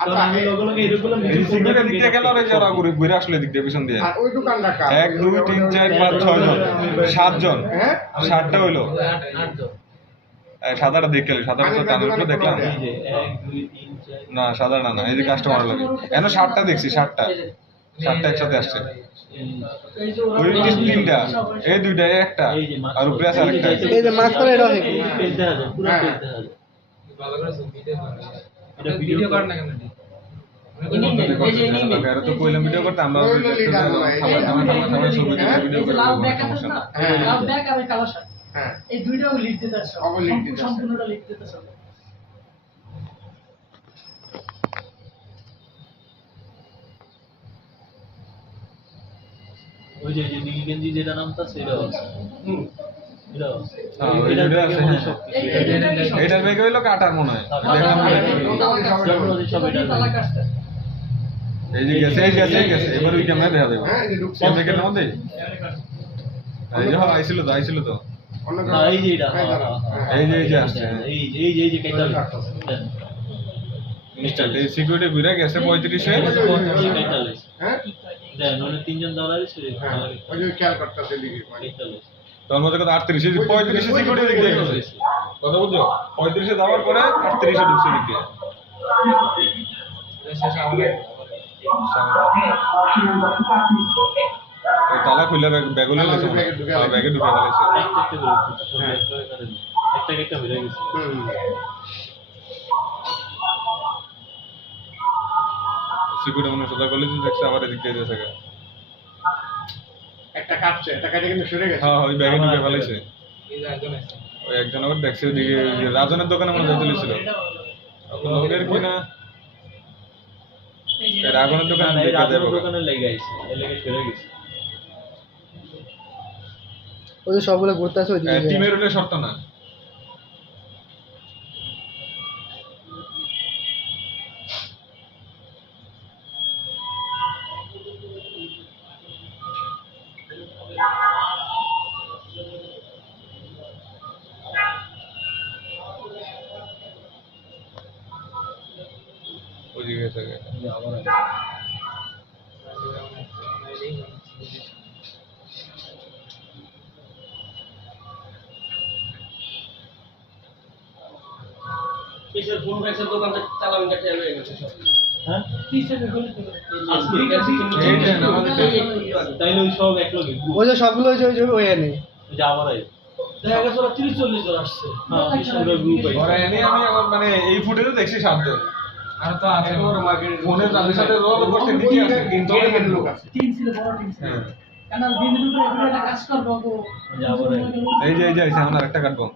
আচ্ছা আমি লগে এরকম এই সিকিউরিটি দিক দিয়ে গেল আর যারা ঘুরে আসলে দিক দিয়ে পিছন দিয়ে আর ওই দোকানটা কার 1 2 3 4 5 6 জন 7 জন হ্যাঁ 7টা হইলো 8 জন সাদাটা দেখলে সাদাটা তো টানুটো দেখলাম এই যে 1 2 3 4 না সাদা না এই যে কাস্টমার লাগে এনো 7টা দেখছি 7টা একসাথে আসছে ওই তিনটা এই দুইটা একটা আর উপরে আছে আরেকটা এই যে মাছ করে এটা হয় পেজ দেখা যায় পুরো পেজ দেখা যায় ভালো করে এটা ভিডিও কর না কেন এরা তো কইলাম ভিডিও করতে আমরা থামা ছবি ভিডিও করে সমস্যা না লাভ ব্যাক আর কালো শার্ট হ্যাঁ এই দুইটাও লিখ দিতে আছে অবশ্যই লিখ দিতে আছে। সম্পূর্ণটা লিখ দিতে আছে ওই যে নীল গেঞ্জি যেটা নামটা সেটাও আছে হুম এটাও আছে হ্যাঁ, ওই ভিডিও আছে, হ্যাঁ। এটার ব্যাগে হইলো কাটার মনে হয় দেখলাম সব এটা তালাক আসছে এই যে গেছে এবার ওই ক্যামেরা দেখা দেবো হ্যাঁ এই যে ঢুকছে ক্যামেরার মধ্যে এই যে হ্যাঁ আইছিল তো অন্য না এই যে এটা এই যে আসছে এই যে কেটে মিস্টার এই সিকিউরিটি ঘুরে গেছে 35 এ হ্যাঁ দেন ওই তিনজন দাঁড়ায় সে হ্যাঁ ওই যে খেয়াল করতেছে দিকে তোর মধ্যে কত 38 এ 35 এ সিকিউরিটি দিক দিয়ে গেছে কথা বুঝছো 35 এ যাওয়ার পরে 38 এ ঢুকছে দিক দিয়ে ওই তালা খুলে ব্যাগুলো গেছে ব্যাগে ঢুকে ফেলেছে একটা একটা হয়ে গেছে হুম সিকিউরিটি মনে সদা করলে দেখছে আবার এদিক দিয়ে গেছে একটা কাটছে একটা কাটে কিন্তু সরে গেছে হ্যাঁ ওই ব্যাগে ঢুকে ফেলেছে ওই একজন আবার দেখছে ওদিকে রাজনের দোকানে মনে যাইতে ছিল এখন ওদের কি না এই রাজনের দোকানে দেখা যাবে দোকানে লেগে আছে লেগে সরে গেছে ওই যে সবগুলো ঘুরতে আছে ওই দিকে টিমের হলে শর্ত না ওদিকে গেছে কিসের ফোন ফ্যাক্সের দোকানটা চালাবেন কাছে হয়ে গেছে সব হ্যাঁ পিছে বেগুলো আজকে তাইলে ওই সব এক লগে ওই যে সবগুলো ওই ওই এনে যে আবার আই দেখা গেছে ওরা 30-40 জন আসছে হ্যাঁ পুরো গ্রুপ আই ওরা এনে আমি আবার মানে এই ফুটেজে দেখছি 7 জন আর তো আছে ফোনে তাদের সাথে রোল করতে নিচে আছে কিন্তু লোক আছে টিম ছিল বড় টিম ছিল হ্যাঁ কারণ দিন দুপুরে এগুলো একটা কাজ করবো তো যে আবার আই এই যে আইছে আমার আরেকটা কাটবো